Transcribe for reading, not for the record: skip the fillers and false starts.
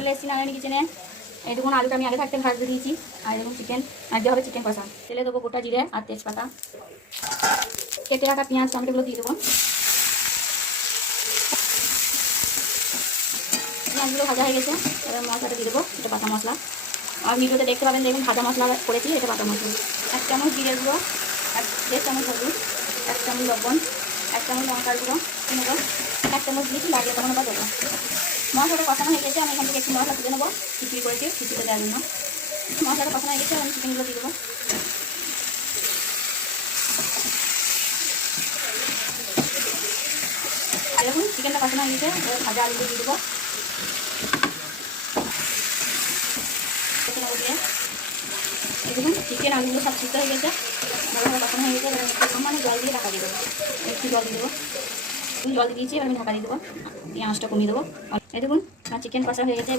চলে এসেছি নারায়ণী কিচেনে। এই দেখুন আলুটা আমি আগে থাকতে ভাজতে দিয়েছি। আর দেখুন চিকেন আর দেওয়া হবে চিকেন কষা। তেলে দেবো গোটা জিরে আর তেজপাতা, কেটে রাখা পেঁয়াজ টমেটোগুলো দিয়ে দেবো। পেঁয়াজগুলো ভাজা হয়ে গেছে, এবার মশলাটা দিয়ে দেবো। এটা বাটা মশলা, আর ভিডিওতে দেখতে পাবেন দেখুন ভাজা মশলা করেছি, এটা বাটা মশলা। 1 চামচ জিরের গুঁড়ো, 1.5 চামচ হলুদ, 1 চামচ লবণ, 1 চামচ লঙ্কার গুঁড়ো নেবো, 1 চামচ দিয়েছি লাগিয়ে তখন আবার দেবো। মশলাটা কষানো হয়ে গেছে, আমি এখান থেকে একটু মশলা তুলে নেবো, খিচুড়ি করেছি খিচুড়িতে দেওয়ার জন্য। মশলাটা কষানো হয়ে গেছে, আমি চিকেনগুলো দিয়ে দেবো। দেখুন চিকেনটা কষানো হয়ে গেছে, এবার ভাজা আলুগুলো দিয়ে দেবো। দিয়ে দেখুন চিকেন আলুগুলো সব সিদ্ধ হয়ে গেছে, ভালোভাবে কষানো হয়ে গেছে। এবার একটু সামান্য জল দিয়ে ঢাকা দিয়ে দেবো, একটু জল দিয়ে দেবো। জল দিয়েছি, এবার আমি ঢাকা দিয়ে দেবো, পেঁয়াজটা কমিয়ে দেবো। এই দেখুন আমার চিকেন কষা হয়ে গেছে।